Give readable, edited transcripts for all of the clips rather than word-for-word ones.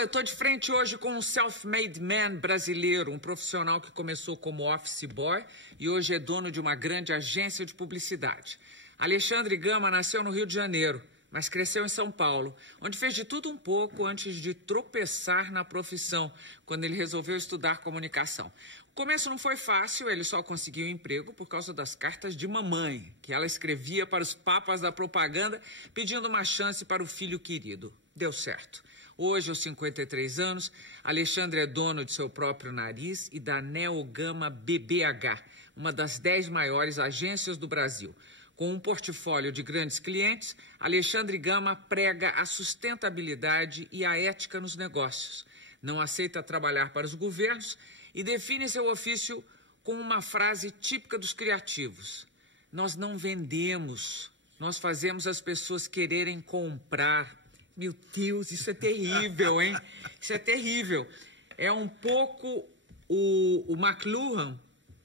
eu estou de frente hoje com um self-made man brasileiro, um profissional que começou como office boy e hoje é dono de uma grande agência de publicidade. Alexandre Gama nasceu no Rio de Janeiro, mas cresceu em São Paulo, onde fez de tudo um pouco antes de tropeçar na profissão, quando ele resolveu estudar comunicação. O começo não foi fácil, ele só conseguiu emprego por causa das cartas de mamãe, que ela escrevia para os papas da propaganda, pedindo uma chance para o filho querido. Deu certo. Hoje, aos 53 anos, Alexandre é dono de seu próprio nariz e da Neogama BBH, uma das 10 maiores agências do Brasil. Com um portfólio de grandes clientes, Alexandre Gama prega a sustentabilidade e a ética nos negócios. Não aceita trabalhar para os governos e define seu ofício com uma frase típica dos criativos: nós não vendemos, nós fazemos as pessoas quererem comprar. Meu Deus, isso é terrível, hein? Isso é terrível. É um pouco o McLuhan,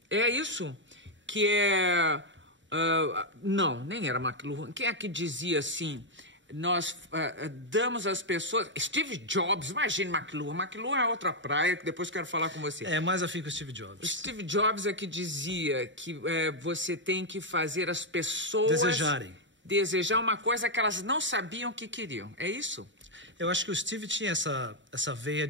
é isso? Que é... não, nem era McLuhan. Quem é que dizia assim? Nós damos às pessoas... Steve Jobs, imagine McLuhan. McLuhan é outra praia que depois quero falar com você. É mais afim com o Steve Jobs. Steve Jobs é que dizia que você tem que fazer as pessoas... desejar uma coisa que elas não sabiam que queriam. É isso? Eu acho que o Steve tinha essa veia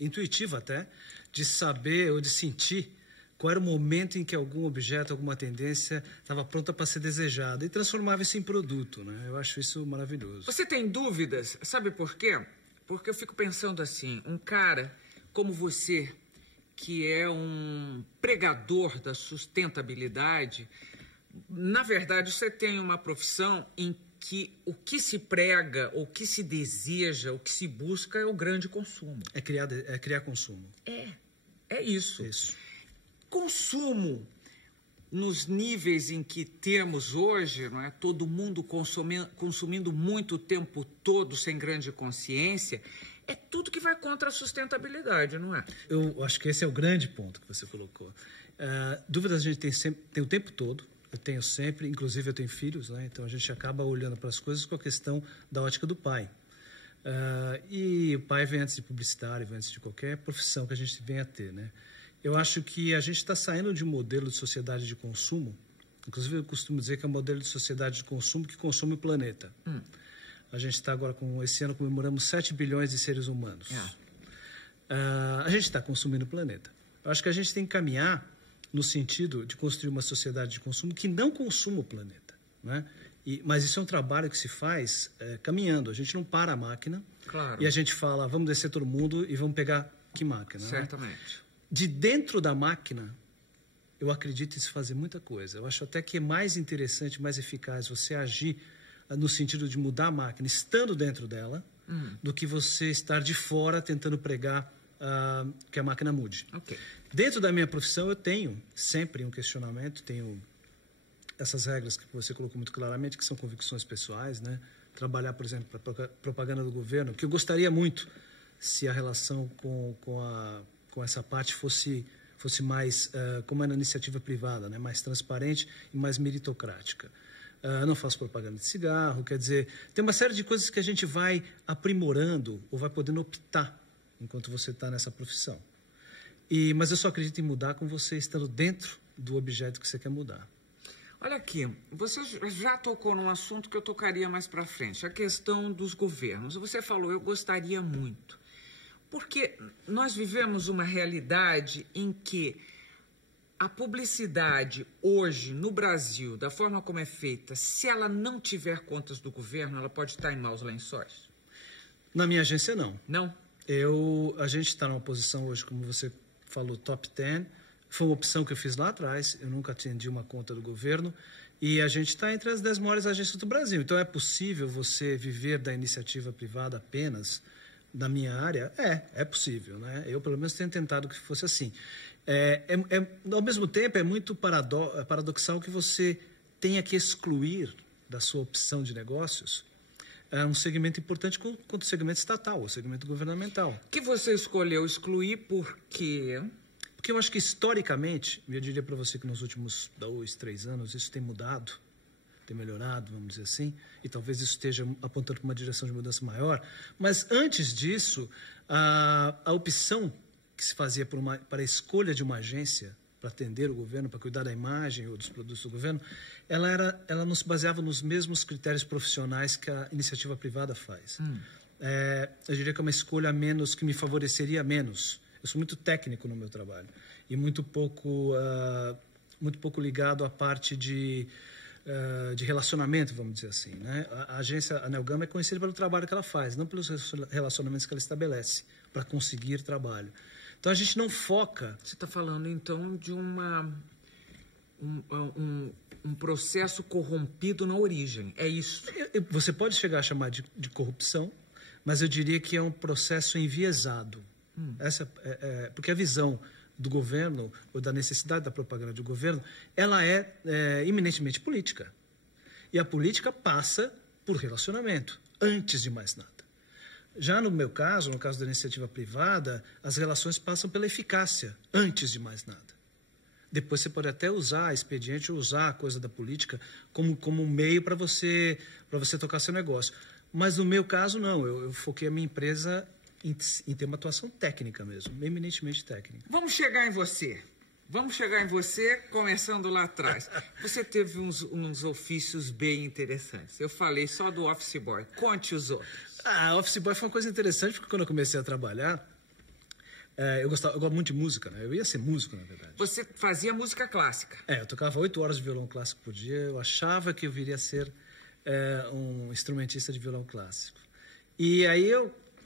intuitiva até, de saber ou de sentir qual era o momento em que algum objeto, alguma tendência estava pronta para ser desejada e transformava isso em produto, né? Eu acho isso maravilhoso. Você tem dúvidas? Sabe por quê? Porque eu fico pensando assim, um cara como você, que é um pregador da sustentabilidade, na verdade, você tem uma profissão em que o que se prega, o que se deseja, o que se busca é o grande consumo. É criar consumo. É isso. Isso. Consumo nos níveis em que temos hoje, não é? Todo mundo consumindo muito o tempo todo sem grande consciência, é tudo que vai contra a sustentabilidade, não é? Eu acho que esse é o grande ponto que você colocou. Dúvidas a gente tem o tempo todo. Eu tenho sempre, inclusive eu tenho filhos, né? Então a gente acaba olhando para as coisas com a questão da ótica do pai. E o pai vem antes de publicitário, vem antes de qualquer profissão que a gente venha a ter, né? Eu acho que a gente está saindo de um modelo de sociedade de consumo, inclusive eu costumo dizer que é um modelo de sociedade de consumo que consome o planeta. A gente está agora, esse ano comemoramos 7 bilhões de seres humanos. A gente está consumindo o planeta. Eu acho que a gente tem que caminhar no sentido de construir uma sociedade de consumo que não consuma o planeta, né? Mas isso é um trabalho que se faz caminhando. A gente não para a máquina, claro, e a gente fala, vamos descer todo mundo e vamos pegar que máquina? Certamente. Né? De dentro da máquina, eu acredito em se fazer muita coisa. Eu acho até que é mais interessante, mais eficaz você agir no sentido de mudar a máquina estando dentro dela, do que você estar de fora tentando pregar que a máquina mude. Okay. Dentro da minha profissão, eu tenho sempre um questionamento, tenho essas regras que você colocou muito claramente, que são convicções pessoais, né? Trabalhar, por exemplo, para propaganda do governo, que eu gostaria muito se a relação com essa parte fosse mais, como é na iniciativa privada, né? Mais transparente e mais meritocrática. Não faço propaganda de cigarro, quer dizer, tem uma série de coisas que a gente vai aprimorando ou vai podendo optar enquanto você está nessa profissão. Mas eu só acredito em mudar com você estando dentro do objeto que você quer mudar. Olha aqui, você já tocou num assunto que eu tocaria mais para frente, a questão dos governos. Você falou, eu gostaria muito. Porque nós vivemos uma realidade em que a publicidade hoje no Brasil, da forma como é feita, se ela não tiver contas do governo, ela pode estar em maus lençóis? Na minha agência, não. Não? A gente está numa posição hoje, como você falou, top 10. Foi uma opção que eu fiz lá atrás. Eu nunca atendi uma conta do governo. E a gente está entre as 10 maiores agências do Brasil. Então, é possível você viver da iniciativa privada apenas na minha área? É possível, né? Eu, pelo menos, tenho tentado que fosse assim. Ao mesmo tempo, é muito paradoxal que você tenha que excluir da sua opção de negócios um segmento importante quanto o segmento estatal, o segmento governamental. Que você escolheu excluir por quê? Porque eu acho que, historicamente, eu diria para você que nos últimos 2, 3 anos isso tem mudado. ter melhorado, vamos dizer assim, e talvez isso esteja apontando para uma direção de mudança maior. Mas antes disso, a opção que se fazia para a escolha de uma agência para atender o governo, para cuidar da imagem ou dos produtos do governo, ela não se baseava nos mesmos critérios profissionais que a iniciativa privada faz. Eu diria que é uma escolha menos, que me favoreceria menos. Eu sou muito técnico no meu trabalho e muito pouco ligado à parte de relacionamento, vamos dizer assim, né? A agência, a Nel Gama, é conhecida pelo trabalho que ela faz, não pelos relacionamentos que ela estabelece para conseguir trabalho. Então, a gente não foca... Você está falando, então, de um processo corrompido na origem. É isso? Você pode chegar a chamar de corrupção, mas eu diria que é um processo enviesado. Porque a visão do governo, ou da necessidade da propaganda do governo, ela é eminentemente política. E a política passa por relacionamento, antes de mais nada. Já no meu caso, no caso da iniciativa privada, as relações passam pela eficácia, antes de mais nada. Depois você pode até usar expediente ou usar a coisa da política como um meio para você tocar seu negócio. Mas no meu caso, não. Eu foquei a minha empresa em ter uma atuação técnica mesmo, eminentemente técnica. Vamos chegar em você. Começando lá atrás. Você teve uns ofícios bem interessantes. Eu falei só do office boy. Conte os outros. Office boy foi uma coisa interessante, porque quando eu comecei a trabalhar, eu gosto muito de música, né? Eu ia ser músico, na verdade. Você fazia música clássica? Eu tocava 8 horas de violão clássico por dia. Eu achava que eu viria a ser um instrumentista de violão clássico. E aí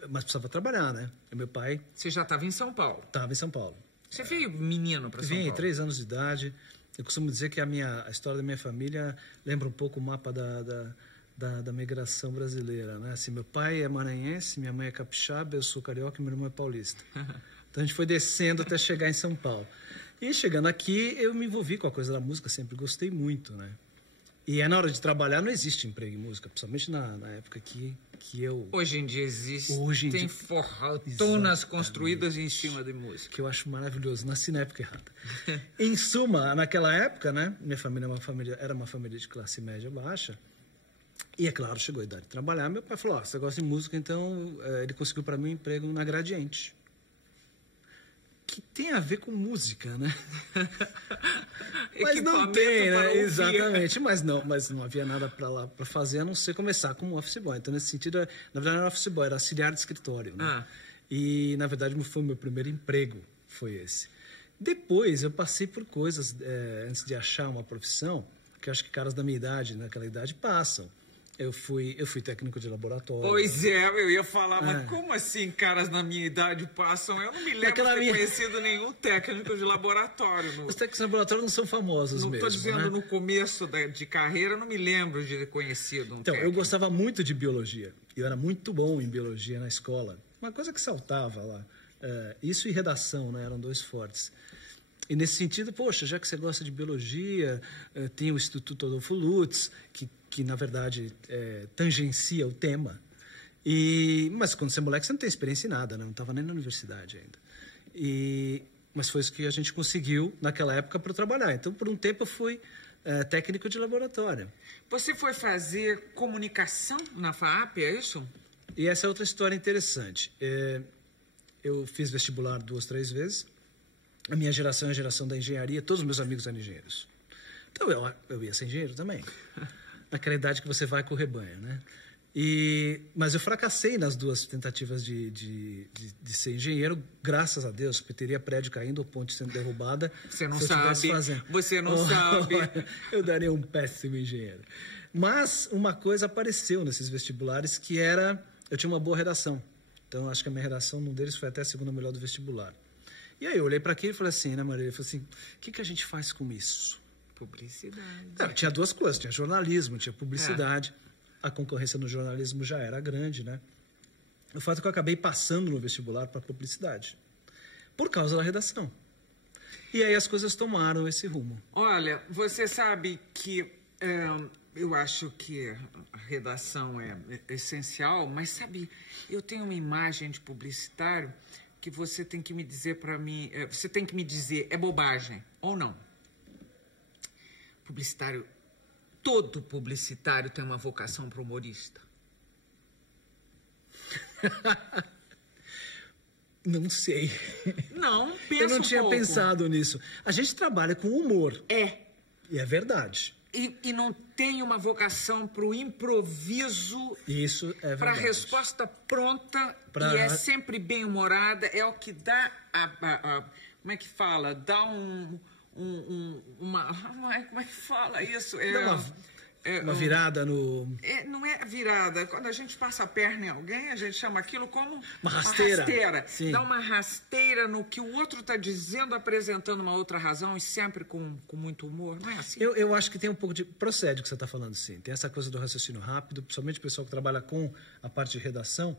mas precisava trabalhar, né? E meu pai... Você já estava em São Paulo? Estava em São Paulo. Você veio menino para São Paulo? Vim, 3 anos de idade. Eu costumo dizer que a história da minha família lembra um pouco o mapa da migração brasileira, né? Assim, meu pai é maranhense, minha mãe é capixaba, eu sou carioca e meu irmão é paulista. Então a gente foi descendo até chegar em São Paulo. E chegando aqui, eu me envolvi com a coisa da música, sempre gostei muito, né? E na hora de trabalhar não existe emprego em música, principalmente na época que eu... Hoje em dia existe, tem fortunas Exatamente. Construídas em cima de música. Que eu acho maravilhoso, nasci na época errada. Em suma, naquela época, né, minha família era uma família de classe média baixa, e é claro, chegou a idade de trabalhar, meu pai falou, você gosta de música, então ele conseguiu para mim um emprego na Gradiente. Que tem a ver com música, né? Mas não tem, né? Exatamente. Mas não havia nada para fazer a não ser começar como office boy. Então, nesse sentido, na verdade, não era office boy, era auxiliar de escritório. Né? E, na verdade, foi o meu primeiro emprego, foi esse. Depois, eu passei por coisas, antes de achar uma profissão, que eu acho que caras da minha idade, naquela idade, passam. Eu fui técnico de laboratório. Pois eu ia falar, mas como assim caras na minha idade passam? Eu não me lembro de ter conhecido nenhum técnico de laboratório. Os técnicos de laboratório não são famosos mesmo. Não estou dizendo, né? No começo de carreira, não me lembro de ter conhecido um técnico. Eu gostava muito de biologia. Eu era muito bom em biologia na escola. Uma coisa que saltava lá. Isso e redação, né? Eram 2 fortes. E nesse sentido, poxa, já que você gosta de biologia, tem o Instituto Adolfo Lutz, que na verdade tangencia o tema. Mas quando você é moleque, você não tem experiência em nada, né? Não estava nem na universidade ainda. Mas foi isso que a gente conseguiu naquela época para trabalhar. Então, por um tempo, eu fui técnico de laboratório. Você foi fazer comunicação na FAAP, é isso? E essa é outra história interessante. Eu fiz vestibular 2, 3 vezes. A minha geração é a geração da engenharia, todos os meus amigos eram engenheiros. Então eu ia ser engenheiro também. Naquela idade que você vai com o rebanho, né? Mas eu fracassei nas 2 tentativas de ser engenheiro, graças a Deus, porque teria prédio caindo ou ponte sendo derrubada. Você não sabe. Você não sabe. Eu daria um péssimo engenheiro. Mas uma coisa apareceu nesses vestibulares que eu tinha uma boa redação. Então, acho que a minha redação, num deles, foi até a segunda melhor do vestibular. E aí eu olhei para aquilo e falei assim, né, Maria? Eu falei assim, o que a gente faz com isso? Publicidade. Tinha 2 coisas, tinha jornalismo, tinha publicidade. A concorrência no jornalismo já era grande, né? O fato é que eu acabei passando no vestibular para publicidade, por causa da redação. E aí as coisas tomaram esse rumo. Olha, você sabe que eu acho que a redação é essencial, mas sabe, eu tenho uma imagem de publicitário que você tem que me dizer para mim, você tem que me dizer, é bobagem ou não? Publicitário todo publicitário tem uma vocação para humorista? Não sei. Não, pensa Eu não tinha pouco. pensado nisso. A gente trabalha com humor. É. E é verdade. E não tem uma vocação para o improviso. Isso é verdade. Para a resposta pronta, Pra... e é sempre bem-humorada, é o que dá como é que fala? Dá como é que fala isso? Uma virada no... não é virada. Quando a gente passa a perna em alguém, a gente chama aquilo como... Uma rasteira. Uma rasteira. Sim. Dá uma rasteira no que o outro está dizendo, apresentando uma outra razão, e sempre com muito humor. Não é assim? Eu acho que tem um pouco de... Procede o que você está falando, sim. Tem essa coisa do raciocínio rápido, principalmente o pessoal que trabalha com a parte de redação,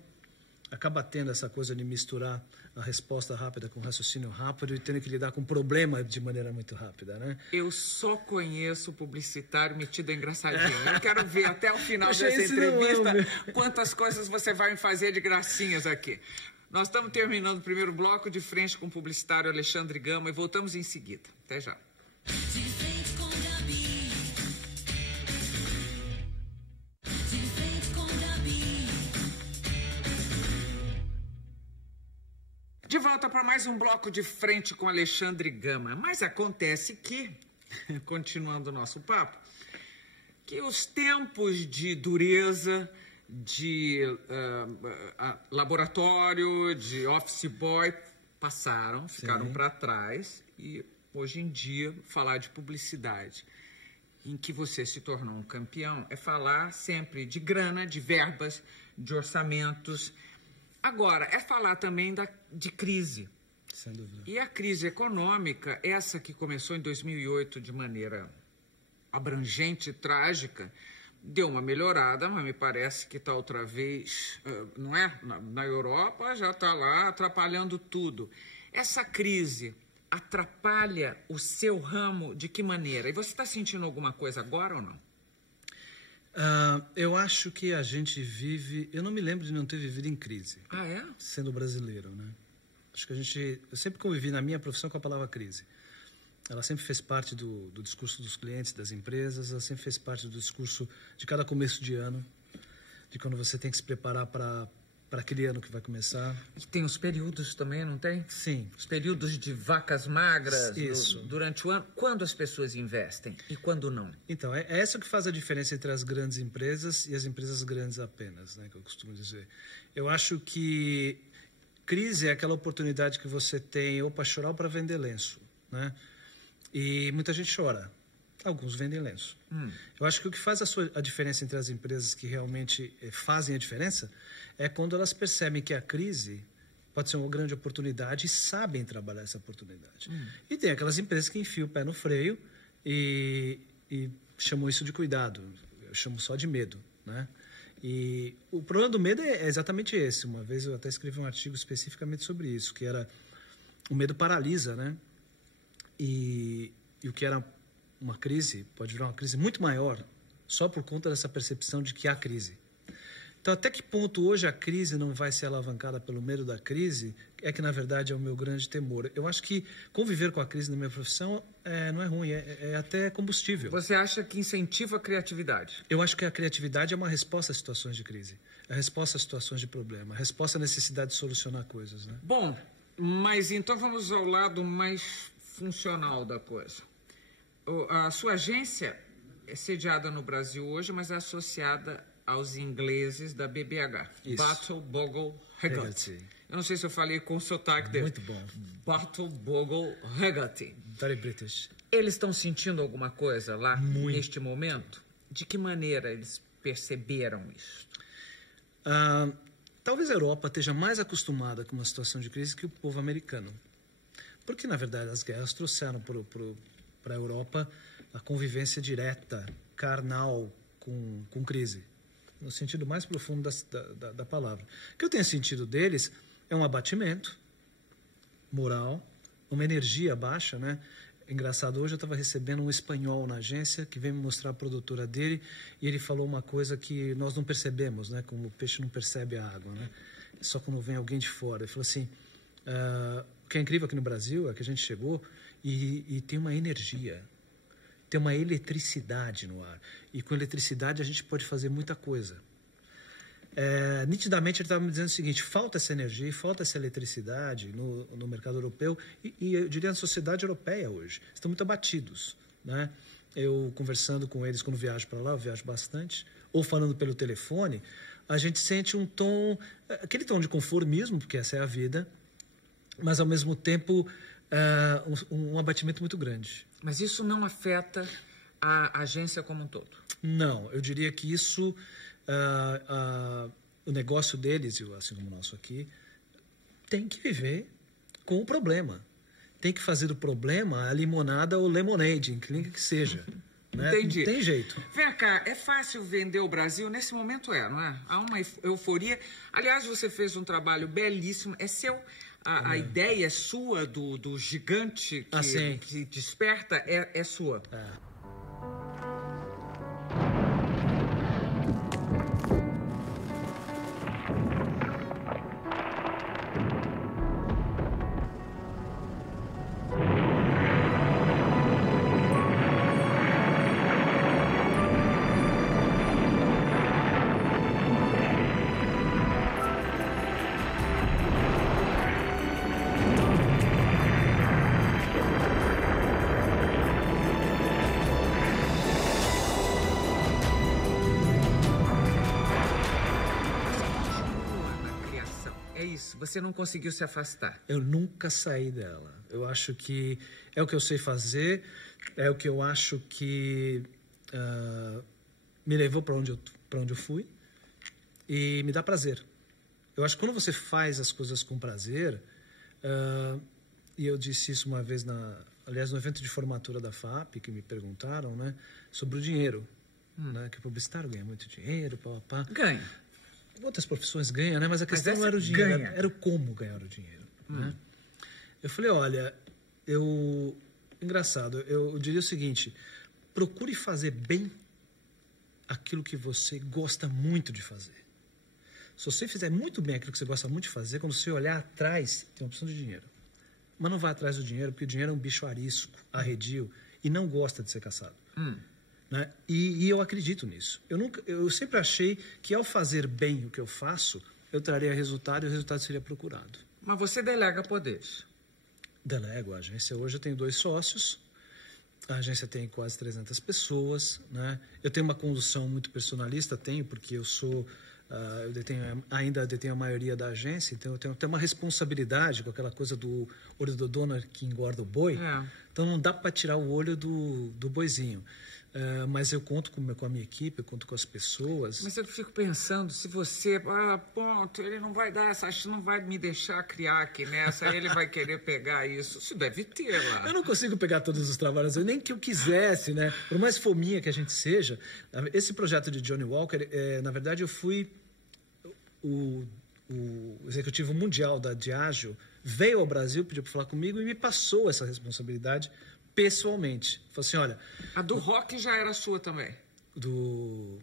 acaba tendo essa coisa de misturar a resposta rápida com o raciocínio rápido e tendo que lidar com o problema de maneira muito rápida, né? Eu só conheço publicitário metido engraçadinho. Eu quero ver até o final dessa Esse entrevista quantas coisas você vai me fazer de gracinhas aqui. Nós estamos terminando o primeiro bloco de frente com o publicitário Alexandre Gama e voltamos em seguida. Até já. De volta para mais um bloco de frente com Alexandre Gama. Mas acontece que, continuando o nosso papo, que os tempos de dureza, de laboratório, de office boy, passaram, ficaram para trás. E hoje em dia, falar de publicidade, em que você se tornou um campeão, é falar sempre de grana, de verbas, de orçamentos. Agora, é falar também de crise. Sem dúvida. E a crise econômica, essa que começou em 2008 de maneira abrangente e trágica, deu uma melhorada, mas me parece que está outra vez, não é? Na Europa já está lá atrapalhando tudo. Essa crise atrapalha o seu ramo de que maneira? E você está sentindo alguma coisa agora ou não? Eu acho que a gente vive... Eu não me lembro de não ter vivido em crise. Ah, é? Sendo brasileiro, né? Acho que eu sempre convivi na minha profissão com a palavra crise. Ela sempre fez parte do discurso dos clientes, das empresas, ela sempre fez parte do discurso de cada começo de ano, de quando você tem que se preparar para aquele ano que vai começar. Tem os períodos também, não tem? Sim. Os períodos de vacas magras. Isso. Durante o ano. Quando as pessoas investem e quando não? Então, é essa que faz a diferença entre as grandes empresas e as empresas grandes apenas, né, que eu costumo dizer. Eu acho que crise é aquela oportunidade que você tem ou para chorar ou para vender lenço, né? E muita gente chora. Alguns vendem lenço. Eu acho que o que faz a diferença entre as empresas que realmente fazem a diferença é quando elas percebem que a crise pode ser uma grande oportunidade e sabem trabalhar essa oportunidade. E tem aquelas empresas que enfiam o pé no freio e chamam isso de cuidado. Eu chamo só de medo, né? E o problema do medo é exatamente esse. Uma vez eu até escrevi um artigo especificamente sobre isso, que era o medo paralisa, né? E o que era uma crise pode virar uma crise muito maior só por conta dessa percepção de que há crise. Então, até que ponto hoje a crise não vai ser alavancada pelo medo da crise é que, na verdade, é o meu grande temor. Eu acho que conviver com a crise na minha profissão não é ruim, é até combustível. Você acha que incentiva a criatividade? Eu acho que a criatividade é uma resposta a situações de crise, a resposta a situações de problema, a resposta à necessidade de solucionar coisas, né? Bom, mas então vamos ao lado mais funcional da coisa. A sua agência é sediada no Brasil hoje, mas é associada aos ingleses da BBH. Isso. Battle, Bogle, Hegarty. Eu não sei se eu falei com o sotaque dele. Muito bom. Battle, Bogle, Hegarty. Very British. Eles estão sentindo alguma coisa lá neste momento? De que maneira eles perceberam isso? Talvez a Europa esteja mais acostumada com uma situação de crise que o povo americano. Porque, na verdade, as guerras trouxeram para a Europa a convivência direta, carnal, com crise. No sentido mais profundo da palavra. O que eu tenho sentido deles é um abatimento moral, uma energia baixa, né? Engraçado, hoje eu estava recebendo um espanhol na agência que veio me mostrar a produtora dele e ele falou uma coisa que nós não percebemos, né? Como o peixe não percebe a água, né? Só quando vem alguém de fora. Ele falou assim, o que é incrível aqui no Brasil é que a gente chegou e tem uma energia. tem uma eletricidade no ar. E com eletricidade a gente pode fazer muita coisa. Nitidamente ele estava me dizendo o seguinte: falta essa energia, falta essa eletricidade no mercado europeu e eu diria na sociedade europeia hoje. Estão muito abatidos, né? Eu conversando com eles quando viajo para lá, eu viajo bastante, ou falando pelo telefone, a gente sente um tom, aquele tom de conformismo, porque essa é a vida, mas ao mesmo tempo um abatimento muito grande. Mas isso não afeta a agência como um todo? Não, eu diria que isso, o negócio deles, assim como o nosso aqui, tem que viver com o problema. Tem que fazer do problema a limonada ou lemonade, inclina que seja. Né? Entendi. Não tem jeito. Vem cá, é fácil vender o Brasil? Nesse momento não é? Há uma euforia. Aliás, você fez um trabalho belíssimo. É seu... A ideia é sua do gigante que desperta é sua. Você não conseguiu se afastar? Eu nunca saí dela. Eu acho que é o que eu sei fazer, é o que eu acho que me levou para onde eu fui e me dá prazer. Eu acho que quando você faz as coisas com prazer, e eu disse isso uma vez, aliás, no evento de formatura da FAP, que me perguntaram, né, sobre o dinheiro. Né, que o publicitário ganha muito dinheiro, pá. Ganha. Outras profissões ganham, né? Mas a questão não era o dinheiro, era o como ganhar o dinheiro. Né? Eu falei, olha, engraçado, eu diria o seguinte: procure fazer bem aquilo que você gosta muito de fazer. Se você fizer muito bem aquilo que você gosta muito de fazer, quando você olhar atrás, tem uma opção de dinheiro. Mas não vá atrás do dinheiro, porque o dinheiro é um bicho arisco, arredio, e não gosta de ser caçado. Né? E eu acredito nisso. Eu sempre achei que ao fazer bem o que eu faço, eu traria resultado e o resultado seria procurado. Mas você delega poderes? Delego. A agência hoje eu tenho 2 sócios. A agência tem quase 300 pessoas. Né? Eu tenho uma condução muito personalista, porque eu sou... ainda detenho a maioria da agência, então eu tenho uma responsabilidade com aquela coisa do olho do dono que engorda o boi. Então não dá para tirar o olho do boizinho. Mas eu conto com a minha equipe, eu conto com as pessoas. Mas eu fico pensando, se você... ponto, ele não vai dar essa... não vai me deixar criar aqui nessa, ele vai querer pegar isso. Isso deve ter lá. Eu não consigo pegar todos os trabalhos, nem que eu quisesse, né? Por mais fominha que a gente seja. Esse projeto de Johnny Walker, na verdade, eu fui... O executivo mundial da Diageo veio ao Brasil, pediu para falar comigo e me passou essa responsabilidade pessoalmente. Falou assim, olha... A do rock já era sua também? Do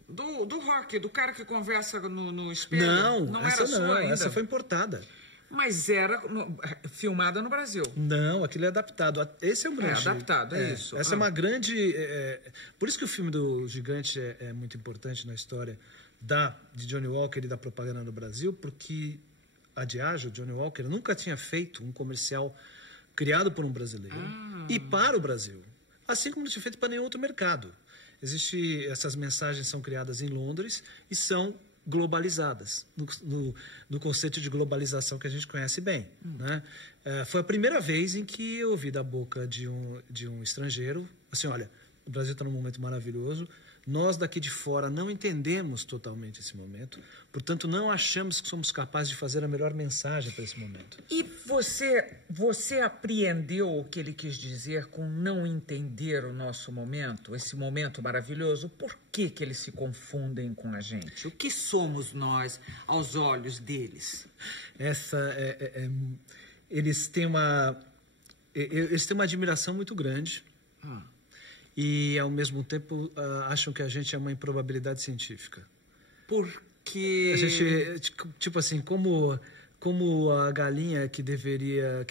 rock, do cara que conversa no espelho? Não era sua ainda? Essa foi importada. Mas era filmada no Brasil? Não, aquilo é adaptado. Esse é um grande... adaptado, é isso. Essa é uma grande... por isso que o filme do Gigante é muito importante na história de Johnny Walker e da propaganda no Brasil, porque a Diageo, Johnny Walker, nunca tinha feito um comercial criado por um brasileiro e para o Brasil, assim como não tinha feito para nenhum outro mercado. Essas mensagens são criadas em Londres e são globalizadas, no conceito de globalização que a gente conhece bem. Né? Foi a primeira vez em que eu ouvi da boca de um estrangeiro, assim, olha, o Brasil está num momento maravilhoso, nós daqui de fora não entendemos totalmente esse momento, portanto não achamos que somos capazes de fazer a melhor mensagem para esse momento. E você apreendeu o que ele quis dizer com não entender o nosso momento, esse momento maravilhoso? Por que eles se confundem com a gente? O que somos nós aos olhos deles? Eles têm uma admiração muito grande. E, ao mesmo tempo, acham que a gente é uma improbabilidade científica. Porque... A gente, tipo assim, como a galinha que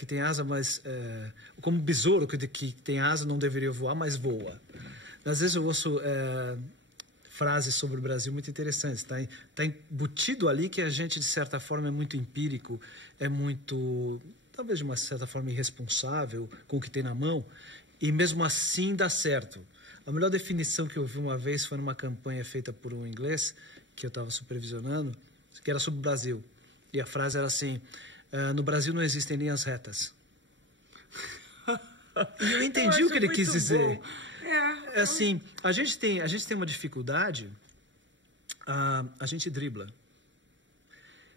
tem asa, mas... como o besouro que tem asa não deveria voar, mas voa. Às vezes eu ouço frases sobre o Brasil muito interessantes. Tá embutido ali que a gente, de certa forma, é muito empírico, é muito, talvez de uma certa forma, irresponsável com o que tem na mão, e mesmo assim dá certo. A melhor definição que eu vi uma vez foi numa campanha feita por um inglês, que eu estava supervisionando, que era sobre o Brasil. E a frase era assim: no Brasil não existem linhas retas. E eu entendi o que ele quis dizer. É assim, a gente tem uma dificuldade, a gente dribla.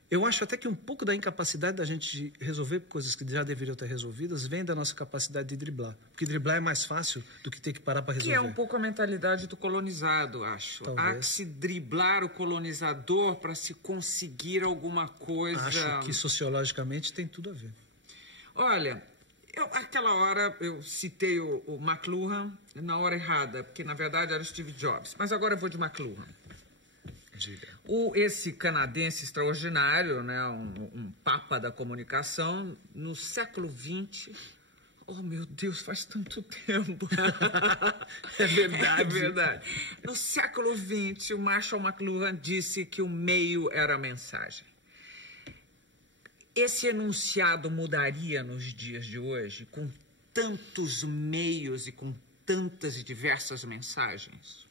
Eu acho até que um pouco da incapacidade da gente resolver coisas que já deveriam ter resolvidas vem da nossa capacidade de driblar. Porque driblar é mais fácil do que ter que parar para resolver. Que é um pouco a mentalidade do colonizado, acho. Talvez. Há que se driblar o colonizador para se conseguir alguma coisa. Acho que sociologicamente tem tudo a ver. Olha, aquela hora eu citei o McLuhan na hora errada, porque na verdade era Steve Jobs. Mas agora eu vou de McLuhan. Diga. Esse canadense extraordinário, né, um papa da comunicação, no século XX... Oh, meu Deus, faz tanto tempo. É verdade. É verdade. No século XX, o Marshall McLuhan disse que o meio era a mensagem. Esse enunciado mudaria nos dias de hoje, com tantos meios e com tantas e diversas mensagens?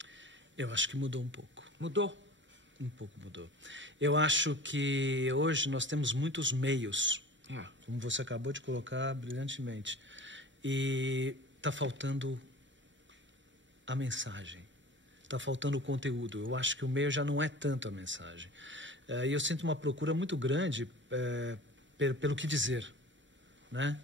Eu acho que mudou um pouco. Mudou? Um pouco mudou. Eu acho que hoje nós temos muitos meios, como você acabou de colocar brilhantemente, e está faltando a mensagem, está faltando o conteúdo. Eu acho que o meio já não é tanto a mensagem. E eu sinto uma procura muito grande pelo que dizer, né?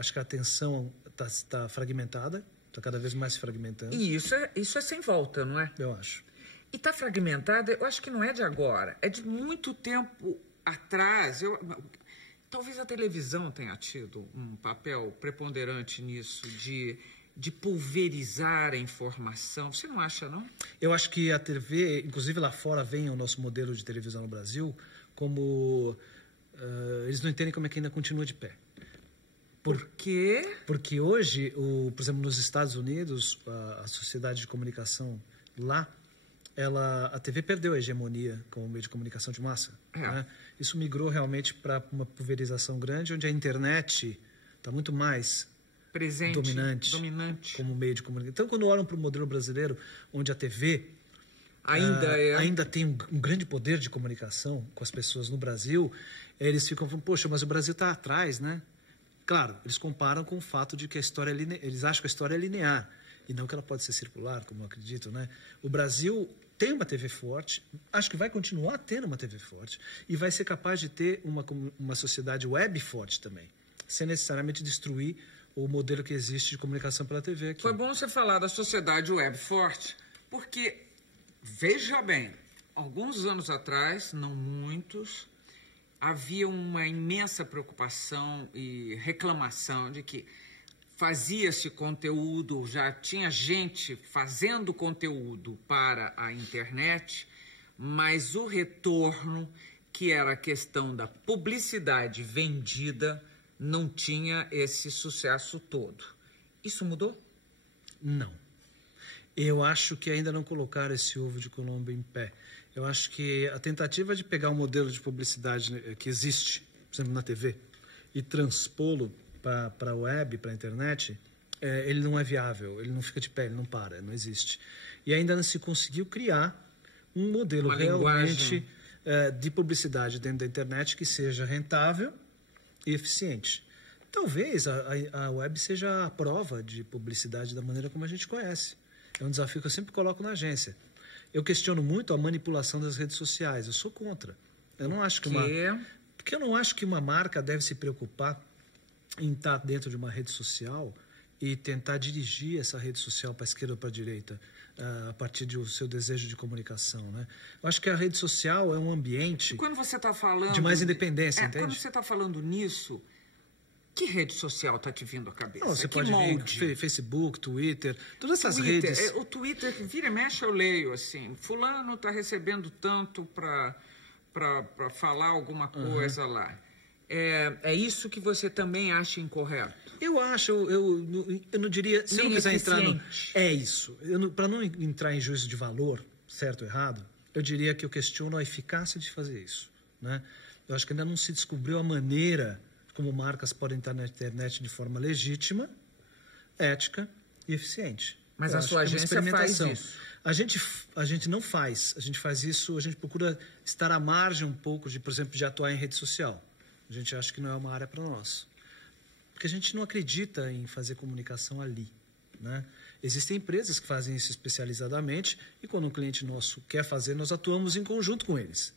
Acho que a atenção está fragmentada, está cada vez mais se fragmentando. E isso é sem volta, não é? Eu acho. E está fragmentada, eu acho que não é de agora, é de muito tempo atrás. Talvez a televisão tenha tido um papel preponderante nisso, de pulverizar a informação. Você não acha, não? Eu acho que a TV, inclusive lá fora, vem o nosso modelo de televisão no Brasil como... eles não entendem como é que ainda continua de pé. Por quê? Porque hoje, por exemplo, nos Estados Unidos, a sociedade de comunicação lá, a TV perdeu a hegemonia como meio de comunicação de massa. Né? Isso migrou realmente para uma pulverização grande, onde a internet está muito mais presente, dominante como meio de comunicação. Então, quando olham para o modelo brasileiro, onde a TV ainda tem um grande poder de comunicação com as pessoas no Brasil, eles ficam falando, poxa, mas o Brasil está atrás, né? Claro, eles comparam com o fato de que eles acham que a história é linear, e não que ela pode ser circular, como eu acredito, né? O Brasil tem uma TV forte, acho que vai continuar tendo uma TV forte, e vai ser capaz de ter uma sociedade web forte também, sem necessariamente destruir o modelo que existe de comunicação pela TV aqui. Foi bom você falar da sociedade web forte, porque, veja bem, alguns anos atrás, não muitos, havia uma imensa preocupação e reclamação de que fazia-se conteúdo, já tinha gente fazendo conteúdo para a internet, mas o retorno, que era a questão da publicidade vendida, não tinha esse sucesso todo. Isso mudou? Não. Eu acho que ainda não colocaram esse ovo de Colombo em pé. Eu acho que a tentativa de pegar um modelo de publicidade que existe, por exemplo, na TV, e transpô-lo para a web, para a internet, ele não é viável, ele não fica de pé, ele não para, não existe. E ainda não se conseguiu criar um modelo realmente de publicidade dentro da internet que seja rentável e eficiente. Talvez a web seja a prova de publicidade da maneira como a gente conhece. É um desafio que eu sempre coloco na agência. Eu questiono muito a manipulação das redes sociais, eu sou contra. Eu não acho que porque eu não acho que uma marca deve se preocupar em estar dentro de uma rede social e tentar dirigir essa rede social para a esquerda ou para a direita, a partir do seu desejo de comunicação, né? Eu acho que a rede social é um ambiente quando você tá falando de mais independência, entende? Quando você está falando nisso, que rede social está te vindo à cabeça? Não, você pode ver Facebook, Twitter, todas essas redes. O Twitter, vira e mexe, eu leio assim, fulano está recebendo tanto para falar alguma coisa lá. É isso que você também acha incorreto? Eu acho, eu não diria... Se eu não quiser entrar no... É isso. Para não entrar em juízo de valor, certo ou errado, eu diria que eu questiono a eficácia de fazer isso, né? Eu acho que ainda não se descobriu a maneira como marcas podem estar na internet de forma legítima, ética e eficiente. Mas a sua agência faz isso? A gente não faz. A gente faz isso, a gente procura estar à margem um pouco, por exemplo, de atuar em rede social. A gente acha que não é uma área para nós. Porque a gente não acredita em fazer comunicação ali, né? Existem empresas que fazem isso especializadamente e quando um cliente nosso quer fazer, nós atuamos em conjunto com eles.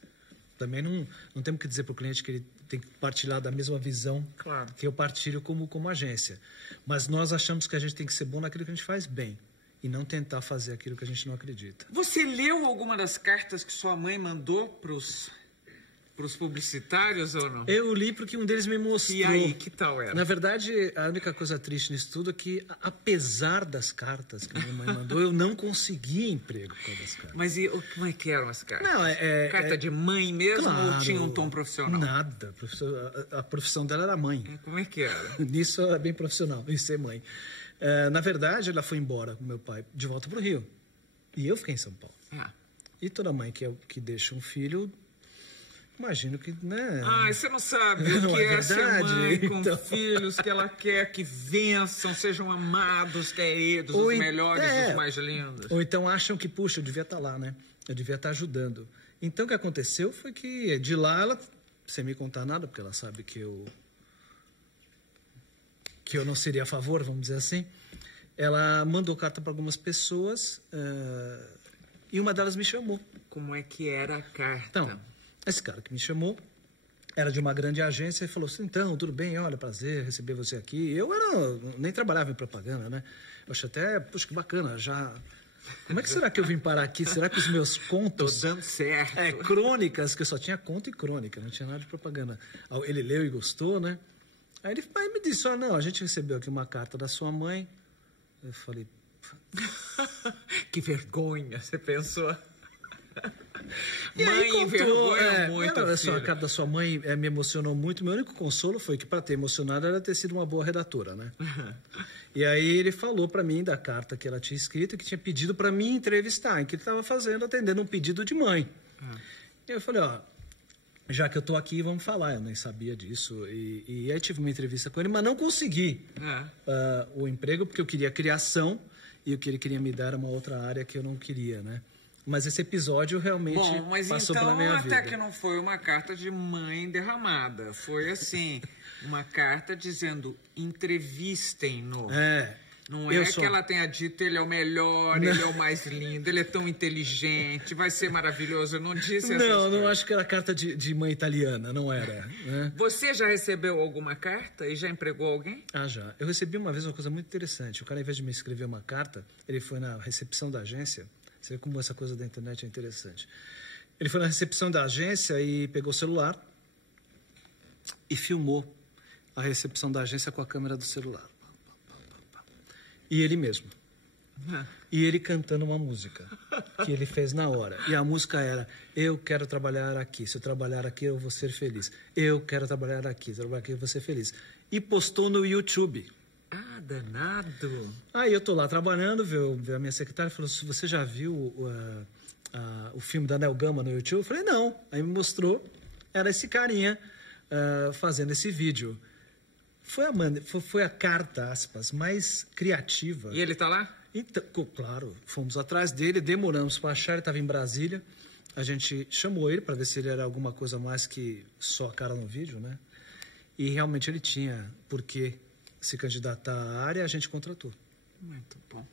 Também não temos que dizer para o cliente que ele tem que partilhar da mesma visão que eu partilho como agência. Mas nós achamos que a gente tem que ser bom naquilo que a gente faz bem e não tentar fazer aquilo que a gente não acredita. Você leu alguma das cartas que sua mãe mandou para os publicitários ou não? Eu li porque um deles me mostrou. E aí, que tal era? Na verdade, a única coisa triste nisso tudo é que, apesar das cartas que minha mãe mandou, eu não consegui emprego por causa das cartas. Mas como é que eram as cartas? Não, Carta de mãe mesmo, claro, ou tinha um tom profissional? Nada. A profissão dela era mãe. Como é que era? Nisso ela é bem profissional, em ser mãe. Na verdade, ela foi embora com meu pai de volta para o Rio. E eu fiquei em São Paulo. E toda mãe que deixa um filho... Imagino que, né? Você não sabe o que é ser mãe com filhos que ela quer que vençam, sejam amados, queridos, os melhores, os mais lindos. Ou então acham que, puxa, eu devia estar lá, né? Eu devia estar ajudando. Então, o que aconteceu foi que, de lá, ela, sem me contar nada, porque ela sabe que eu não seria a favor, vamos dizer assim, ela mandou carta para algumas pessoas e uma delas me chamou. Como é que era a carta? Então, esse cara que me chamou era de uma grande agência e falou assim, então, tudo bem, olha, prazer receber você aqui. Eu nem trabalhava em propaganda, né? Eu achei até, puxa, que bacana, já... Como é que será que eu vim parar aqui? Será que os meus contos... Tô dando certo. Crônicas, que eu só tinha conto e crônica, não tinha nada de propaganda. Ele leu e gostou, né? Aí ele me disse, não, a gente recebeu aqui uma carta da sua mãe. Eu falei... Que vergonha, você pensou... E mãe aí envergonha muito, a carta da sua mãe me emocionou muito. Meu único consolo foi que, para ter emocionado, ela ter sido uma boa redatora, né? E aí ele falou para mim da carta que ela tinha escrito, que tinha pedido para mim entrevistar, em que ele estava atendendo um pedido de mãe. E eu falei, já que eu estou aqui, vamos falar. Eu nem sabia disso. E aí tive uma entrevista com ele, mas não consegui o emprego, porque eu queria criação e o que ele queria me dar era uma outra área que eu não queria, né? Mas esse episódio realmente passou pela minha vida. Até que não foi uma carta de mãe derramada. Foi assim, uma carta dizendo, entrevistem-no. Não é que ela tenha dito, ele é o melhor, ele é o mais lindo, ele é tão inteligente, vai ser maravilhoso. Eu não disse essas coisas. Não acho que era carta de mãe italiana, não era. Né? Você já recebeu alguma carta e já empregou alguém? Já. Eu recebi uma vez uma coisa muito interessante. O cara, ao invés de me escrever uma carta, ele foi na recepção da agência. Você vê como essa coisa da internet é interessante. Ele foi na recepção da agência e pegou o celular e filmou a recepção da agência com a câmera do celular. E ele mesmo. E ele cantando uma música que ele fez na hora. E a música era, eu quero trabalhar aqui. Se eu trabalhar aqui, eu vou ser feliz. Eu quero trabalhar aqui. Se eu trabalhar aqui, eu vou ser feliz. E postou no YouTube. Danado. Aí eu tô lá trabalhando, veio a minha secretária e falou, você já viu o filme da Nel Gama no YouTube? Eu falei, não. Aí me mostrou, era esse carinha fazendo esse vídeo. Foi a carta, aspas, mais criativa. E ele tá lá? Então, claro, fomos atrás dele, demoramos para achar, ele estava em Brasília. A gente chamou ele para ver se ele era alguma coisa mais que só a cara no vídeo, né? E realmente ele tinha, porque... se candidatar à área, a gente contratou. Muito bom.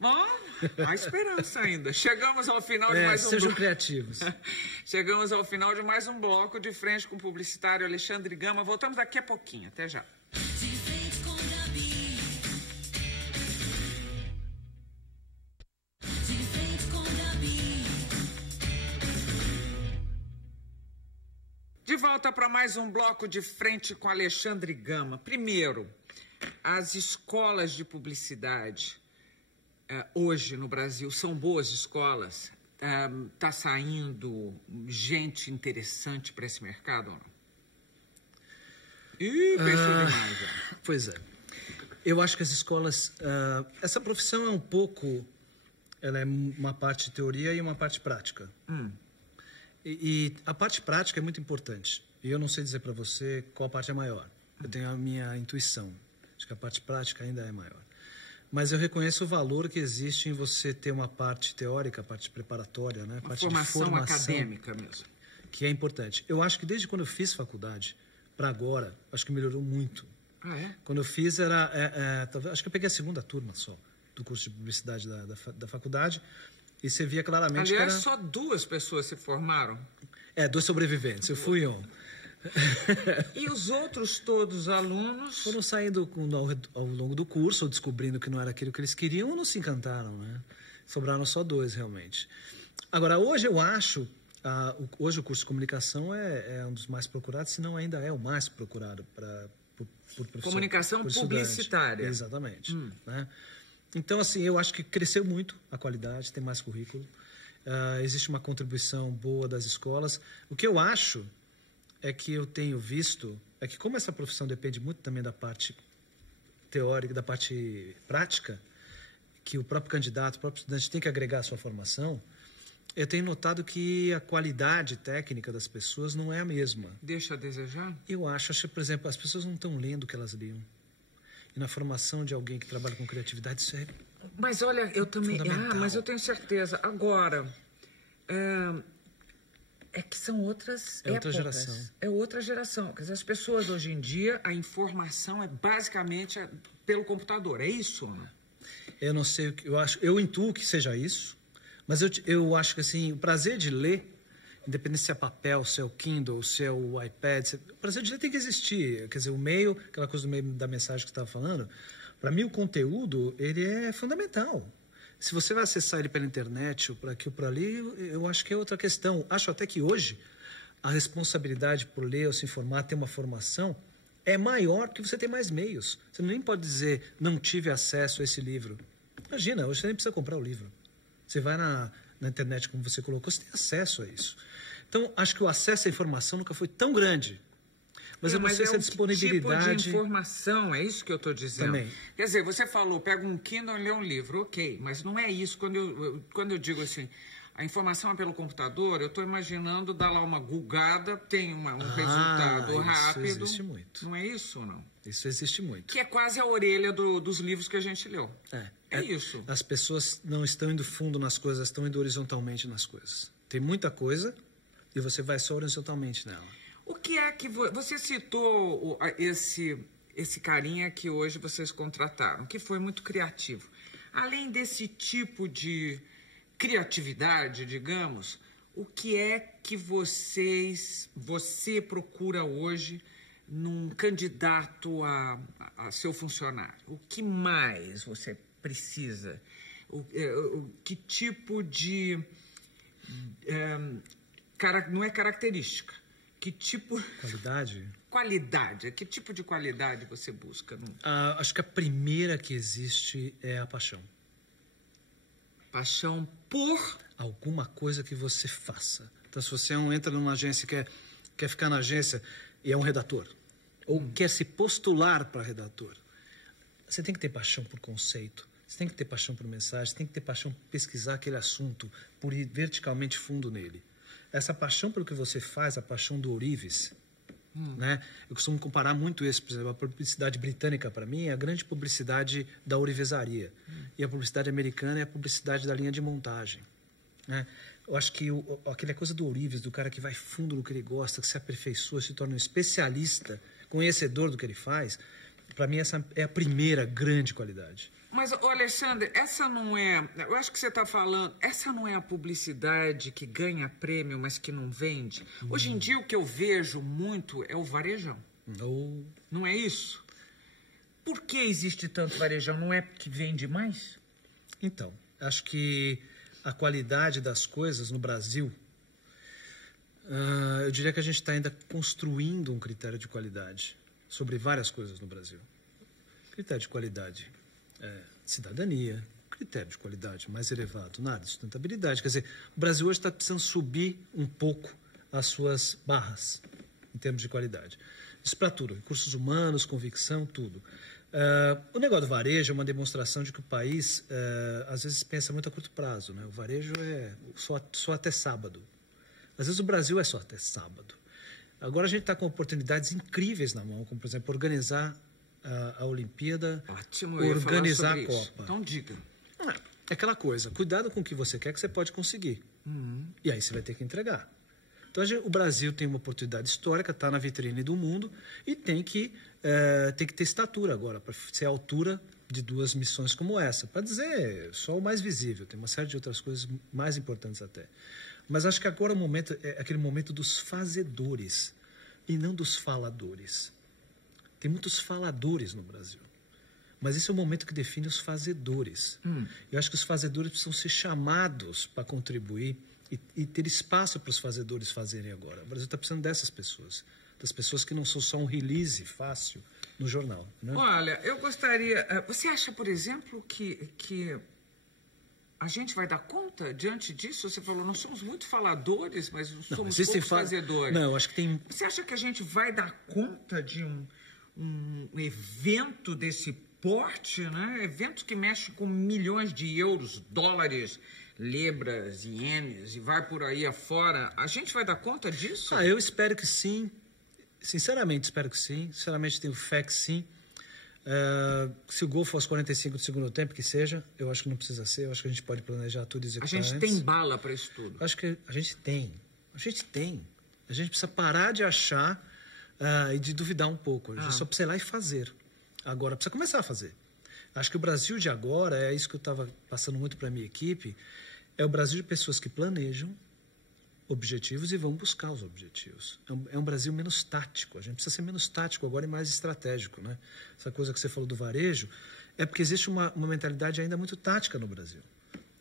Bom, há esperança ainda. Chegamos ao final de mais um sejam criativos. Chegamos ao final de mais um bloco de frente com o publicitário Alexandre Gama. Voltamos daqui a pouquinho. Até já. De volta para mais um bloco de frente com Alexandre Gama. Primeiro, as escolas de publicidade hoje no Brasil são boas escolas? Está saindo gente interessante para esse mercado ou não? Pensou demais. Pois é. Eu acho que as escolas... essa profissão é um pouco... Ela é uma parte de teoria e uma parte prática. E a parte prática é muito importante. E eu não sei dizer para você qual parte é maior. Eu tenho a minha intuição. Acho que a parte prática ainda é maior. Mas eu reconheço o valor que existe em você ter uma parte teórica, a parte preparatória, né? Uma formação acadêmica mesmo. Que é importante. Eu acho que desde quando eu fiz faculdade para agora, acho que melhorou muito. Ah, é? Quando eu fiz, acho que eu peguei a segunda turma só do curso de publicidade da faculdade, e você via claramente Aliás, só 2 pessoas se formaram? 2 sobreviventes, eu fui um. E os outros todos alunos? Foram saindo ao longo do curso, ou descobrindo que não era aquilo que eles queriam, ou não se encantaram, né? Sobraram só 2, realmente. Agora, hoje eu acho, hoje o curso de comunicação é um dos mais procurados, se não ainda é o mais procurado por professor. Comunicação publicitária. Exatamente. Né? Então, assim, eu acho que cresceu muito a qualidade, tem mais currículo. Existe uma contribuição boa das escolas. O que eu acho é que eu tenho visto, é que como essa profissão depende muito também da parte teórica, da parte prática, que o próprio candidato, o próprio estudante tem que agregar a sua formação, eu tenho notado que a qualidade técnica das pessoas não é a mesma. Deixa a desejar? Eu acho, por exemplo, as pessoas não estão lendo o que elas liam. E na formação de alguém que trabalha com criatividade, isso é... Mas olha, eu também... mas eu tenho certeza. Agora, é que são outras épocas. Outra geração. É outra geração. Quer dizer, as pessoas hoje em dia, a informação é basicamente pelo computador. É isso, né? Eu não sei, eu intuo que seja isso, mas eu acho que assim, o prazer de ler, independente se é papel, se é o Kindle, se é o iPad, o prazer de ler tem que existir. Quer dizer, o meio, aquela coisa do meio da mensagem que você estava falando, para mim o conteúdo, ele é fundamental. Se você vai acessar ele pela internet, ou por aqui ou por ali, eu acho que é outra questão. Acho até que hoje a responsabilidade por ler ou se informar, ter uma formação, é maior porque você tem mais meios. Você nem pode dizer, não tive acesso a esse livro. Imagina, hoje você nem precisa comprar o livro. Você vai na internet, como você colocou, você tem acesso a isso. Então, acho que o acesso à informação nunca foi tão grande. Mas eu não sei se a disponibilidade... tipo de informação, é isso que eu estou dizendo. Também. Quer dizer, você falou, pega um Kindle e lê um livro, ok, mas não é isso. Quando eu digo assim, a informação é pelo computador, eu estou imaginando dar lá uma googada, tem um resultado rápido. Isso existe muito. Não é isso, não? Isso existe muito. Que é quase a orelha dos livros que a gente leu. É isso. As pessoas não estão indo fundo nas coisas, estão indo horizontalmente nas coisas. Tem muita coisa e você vai só horizontalmente nela. O que é que... Você citou esse carinha que hoje vocês contrataram, que foi muito criativo. Além desse tipo de criatividade, digamos, o que é que você procura hoje num candidato a seu funcionário? O que mais você precisa? Que tipo de... não é característica. Que tipo... Qualidade? Qualidade. Que tipo de qualidade você busca? Acho que a primeira que existe é a paixão. Paixão por? Alguma coisa que você faça. Então, se você entra numa agência e quer ficar na agência e é um redator, ou quer se postular para redator, você tem que ter paixão por conceito, você tem que ter paixão por mensagem, você tem que ter paixão por pesquisar aquele assunto, por ir verticalmente fundo nele. Essa paixão pelo que você faz, a paixão do ourives, né? Eu costumo comparar muito isso, por exemplo, a publicidade britânica, para mim, é a grande publicidade da ourivesaria. E a publicidade americana é a publicidade da linha de montagem. Né? Eu acho que aquela coisa do ourives, do cara que vai fundo no que ele gosta, que se aperfeiçoa, se torna um especialista, conhecedor do que ele faz, para mim essa é a primeira grande qualidade. Mas, Alexandre, essa não é... Eu acho que você está falando... Essa não é a publicidade que ganha prêmio, mas que não vende? Hoje em dia, o que eu vejo muito é o varejão. Não é isso? Por que existe tanto varejão? Não é que vende mais? Então, acho que a qualidade das coisas no Brasil... eu diria que a gente está ainda construindo um critério de qualidade sobre várias coisas no Brasil. Critério de qualidade... cidadania, critério de qualidade mais elevado na área de sustentabilidade. Quer dizer, o Brasil hoje está precisando subir um pouco as suas barras em termos de qualidade. Isso para tudo, recursos humanos, convicção, tudo. O negócio do varejo é uma demonstração de que o país, às vezes, pensa muito a curto prazo. Né? O varejo é só até sábado. Às vezes, o Brasil é só até sábado. Agora, a gente está com oportunidades incríveis na mão, como, por exemplo, organizar a Olimpíada, Ótimo, eu ia organizar falar sobre a isso. Copa. Então, diga. É aquela coisa, cuidado com o que você quer, que você pode conseguir. E aí você vai ter que entregar. Então, o Brasil tem uma oportunidade histórica, está na vitrine do mundo e tem que ter estatura agora, para ser a altura de duas missões como essa. Para dizer só o mais visível, tem uma série de outras coisas mais importantes até. Mas acho que agora o momento é aquele momento dos fazedores e não dos faladores. Tem muitos faladores no Brasil. Mas esse é o momento que define os fazedores. Eu acho que os fazedores precisam ser chamados para contribuir e ter espaço para os fazedores fazerem agora. O Brasil está precisando dessas pessoas. Das pessoas que não são só um release fácil no jornal. Né? Olha, eu gostaria... Você acha, por exemplo, que a gente vai dar conta diante disso? Você falou, nós somos muito faladores, mas não somos poucos fazedores. Não, eu acho que tem... Você acha que a gente vai dar conta de um evento desse porte, né? Evento que mexe com milhões de euros, dólares, libras, ienes e vai por aí afora. A gente vai dar conta disso? Eu espero que sim. Sinceramente, espero que sim. Sinceramente, tenho fé que sim. Se o gol for aos 45 do segundo tempo, que seja, eu acho que não precisa ser. Eu acho que a gente pode planejar tudo e executar antes. A gente tem bala para isso tudo. Acho que a gente tem. A gente tem. A gente precisa parar de achar e de duvidar um pouco. A gente só precisa ir lá e fazer. Agora, precisa começar a fazer. Acho que o Brasil de agora, é isso que eu estava passando muito para a minha equipe, é o Brasil de pessoas que planejam objetivos e vão buscar os objetivos. É um Brasil menos tático. A gente precisa ser menos tático agora e mais estratégico. Né? Essa coisa que você falou do varejo é porque existe uma mentalidade ainda muito tática no Brasil.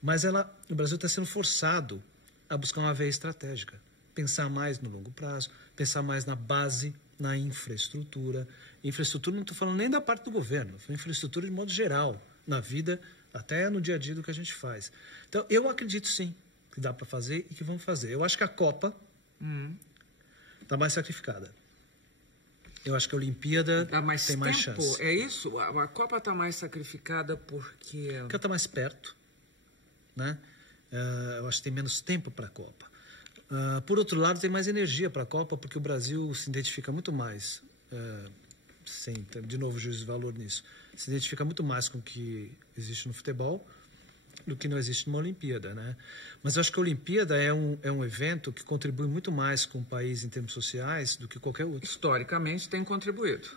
Mas o Brasil está sendo forçado a buscar uma veia estratégica. Pensar mais no longo prazo, pensar mais na base, na infraestrutura. Infraestrutura não estou falando nem da parte do governo, foi infraestrutura de modo geral, na vida, até no dia a dia do que a gente faz. Então, eu acredito sim que dá para fazer e que vamos fazer. Eu acho que a Copa está mais sacrificada. Eu acho que a Olimpíada tem mais chance. É isso? A Copa está mais sacrificada porque ela está mais perto. Né? Eu acho que tem menos tempo para a Copa. Por outro lado, tem mais energia para a Copa, porque o Brasil se identifica muito mais, sem de novo juízo de valor nisso, se identifica muito mais com o que existe no futebol do que não existe numa Olimpíada. Né? Mas eu acho que a Olimpíada é um evento que contribui muito mais com o país em termos sociais do que qualquer outro. Historicamente tem contribuído.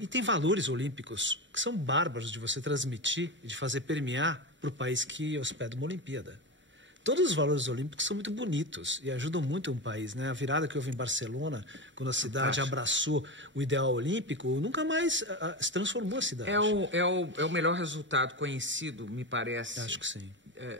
E tem valores olímpicos que são bárbaros de você transmitir e de fazer permear para o país que hospeda uma Olimpíada. Todos os valores olímpicos são muito bonitos e ajudam muito um país. Né? A virada que houve em Barcelona, quando a cidade abraçou o ideal olímpico, nunca mais se transformou a cidade. É o melhor resultado conhecido, me parece. Acho que sim.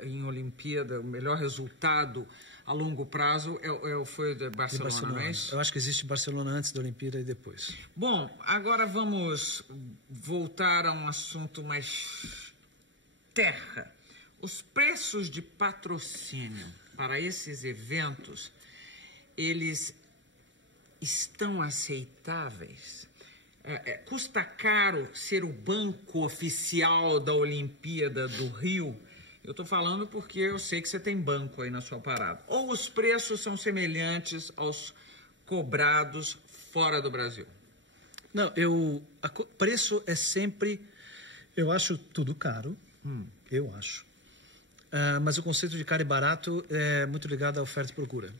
Em Olimpíada, o melhor resultado a longo prazo foi o de Barcelona, não é isso? Eu acho que existe Barcelona antes da Olimpíada e depois. Bom, agora vamos voltar a um assunto mais terra. Os preços de patrocínio para esses eventos, eles estão aceitáveis? Custa caro ser o banco oficial da Olimpíada do Rio? Eu estou falando porque eu sei que você tem banco aí na sua parada. Ou os preços são semelhantes aos cobrados fora do Brasil? Não, preço é sempre... Eu acho tudo caro, eu acho. Mas o conceito de caro e barato é muito ligado à oferta e procura.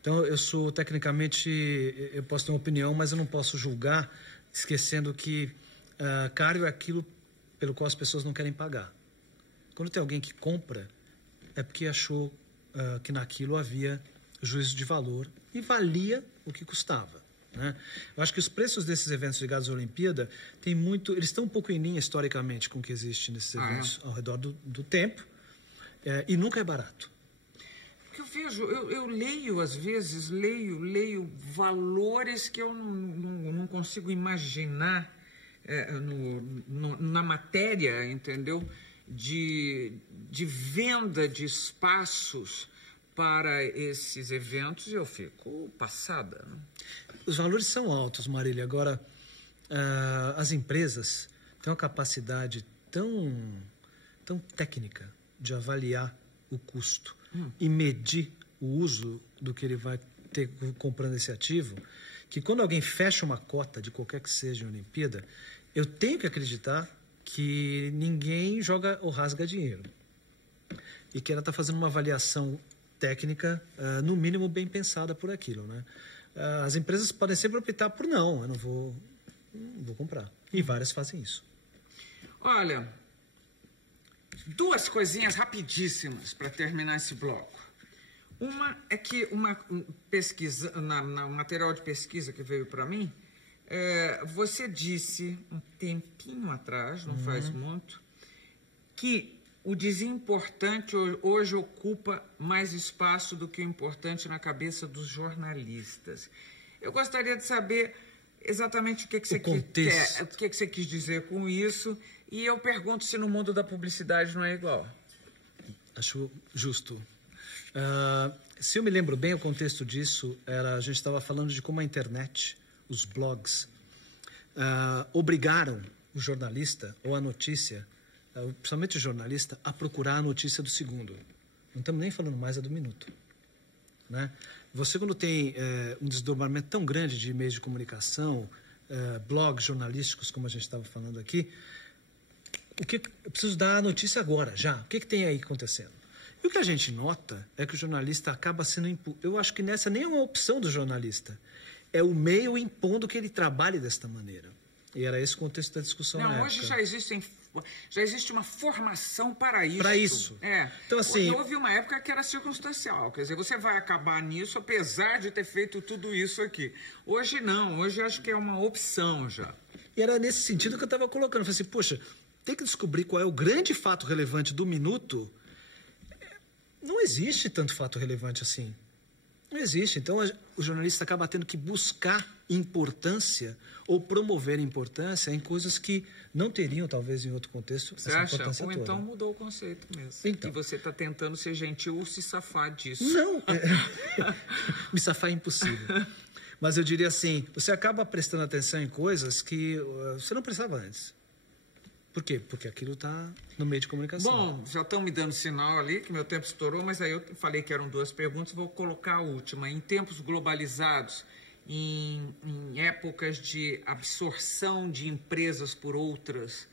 Então, eu sou, tecnicamente, eu posso ter uma opinião, mas eu não posso julgar, esquecendo que caro é aquilo pelo qual as pessoas não querem pagar. Quando tem alguém que compra, é porque achou que naquilo havia juízo de valor e valia o que custava. Né? Eu acho que os preços desses eventos ligados à Olimpíada eles estão um pouco em linha historicamente com o que existe nesses eventos ao redor do tempo. E nunca é barato. Porque eu vejo, eu leio às vezes, leio valores que eu não consigo imaginar na matéria, entendeu? De venda de espaços para esses eventos e eu fico passada. Né? Os valores são altos, Marília. Agora, as empresas tem uma capacidade tão técnica de avaliar o custo e medir o uso do que ele vai ter comprando esse ativo, que quando alguém fecha uma cota de qualquer que seja a Olimpíada, eu tenho que acreditar que ninguém joga ou rasga dinheiro. E que ela está fazendo uma avaliação técnica, no mínimo, bem pensada por aquilo, né? As empresas podem sempre optar por não, eu não vou comprar. E várias fazem isso. Olha, duas coisinhas rapidíssimas para terminar esse bloco. Uma é que uma pesquisa, no material de pesquisa que veio para mim, você disse um tempinho atrás, não faz muito, que o desimportante hoje ocupa mais espaço do que o importante na cabeça dos jornalistas. Eu gostaria de saber exatamente o que você quis dizer com isso, e eu pergunto se no mundo da publicidade não é igual. Acho justo. Se eu me lembro bem, o contexto disso a gente estava falando de como a internet, os blogs, obrigaram o jornalista ou a notícia, principalmente o jornalista, a procurar a notícia do segundo. Não estamos nem falando mais do minuto, né? Você, quando tem um desdobramento tão grande de meios de comunicação, blogs jornalísticos, como a gente estava falando aqui, eu preciso dar a notícia agora, já. O que tem aí acontecendo? E o que a gente nota é que o jornalista acaba sendo... Eu acho que nessa nem é uma opção do jornalista. É o meio impondo que ele trabalhe desta maneira. E era esse o contexto da discussão na época. Hoje já existe uma formação para isso. Para isso. Então, assim, houve uma época que era circunstancial. Quer dizer, você vai acabar nisso apesar de ter feito tudo isso aqui. Hoje não. Hoje acho que é uma opção já. E era nesse sentido que eu estava colocando. Eu falei assim, poxa, tem que descobrir qual é o grande fato relevante do minuto. Não existe tanto fato relevante assim. Não existe. Então, o jornalista acaba tendo que buscar importância ou promover importância em coisas que não teriam, talvez, em outro contexto, você essa acha? importância Ou toda. Então mudou o conceito mesmo. Então. E você está tentando ser gentil ou se safar disso. Não. Me safar é impossível. Mas eu diria assim, você acaba prestando atenção em coisas que você não prestava antes. Por quê? Porque aquilo está no meio de comunicação. Bom, já estão me dando sinal ali, que meu tempo estourou, mas aí eu falei que eram duas perguntas, vou colocar a última. Em tempos globalizados, em épocas de absorção de empresas por outras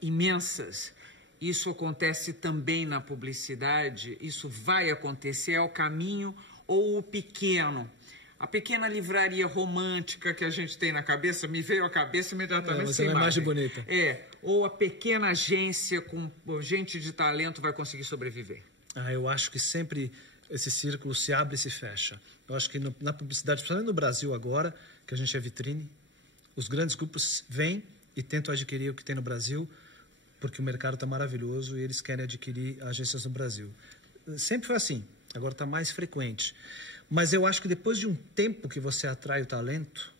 imensas, isso acontece também na publicidade? Isso vai acontecer? É o caminho ou o pequeno? A pequena livraria romântica que a gente tem na cabeça, me veio à cabeça imediatamente essa imagem bonita. Ou a pequena agência com gente de talento vai conseguir sobreviver? Eu acho que sempre esse círculo se abre e se fecha. Eu acho que na publicidade, principalmente no Brasil agora, que a gente é vitrine, os grandes grupos vêm e tentam adquirir o que tem no Brasil, porque o mercado está maravilhoso e eles querem adquirir agências no Brasil. Sempre foi assim, agora está mais frequente. Mas eu acho que depois de um tempo que você atrai o talento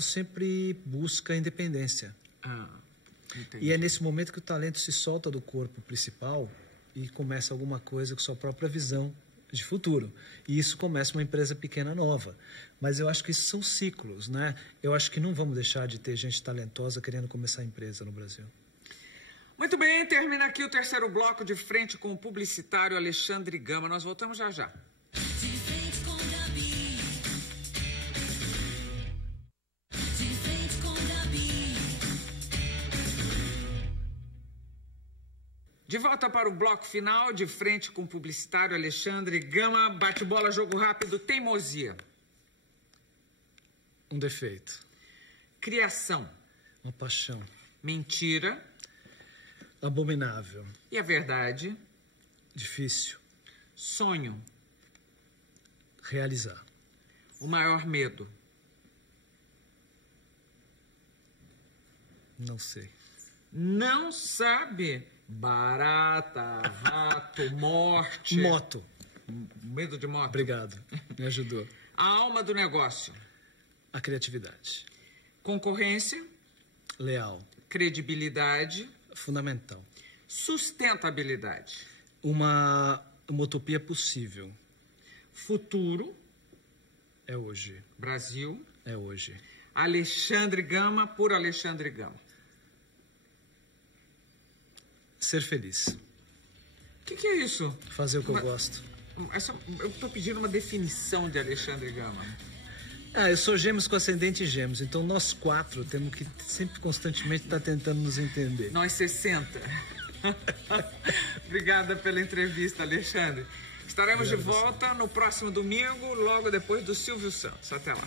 sempre busca independência. E é nesse momento que o talento se solta do corpo principal e começa alguma coisa com sua própria visão de futuro. E isso começa uma empresa pequena nova. Mas eu acho que isso são ciclos, né? Eu acho que não vamos deixar de ter gente talentosa querendo começar a empresa no Brasil. Muito bem, termina aqui o terceiro bloco de frente com o publicitário Alexandre Gama. Nós voltamos já já. De volta para o bloco final, de frente com o publicitário Alexandre Gama. Bate-bola, jogo rápido, teimosia. Um defeito. Criação. Uma paixão. Mentira. Abominável. E a verdade? Difícil. Sonho. Realizar. O maior medo? Não sei. Não sabe? Barata, rato, morte. Moto. Medo de moto. Obrigado, me ajudou. A alma do negócio. A criatividade. Concorrência. Leal. Credibilidade. Fundamental. Sustentabilidade. Uma utopia possível. Futuro. É hoje. Brasil. É hoje. Alexandre Gama por Alexandre Gama. ser feliz. O que é isso? Fazer o que eu gosto. Eu estou pedindo uma definição de Alexandre Gama. Eu sou gêmeos com ascendente em gêmeos, então nós 4 temos que sempre constantemente estar tentando nos entender. Nós 60. Obrigada pela entrevista, Alexandre. Estaremos de volta no próximo domingo, logo depois do Silvio Santos. Até lá.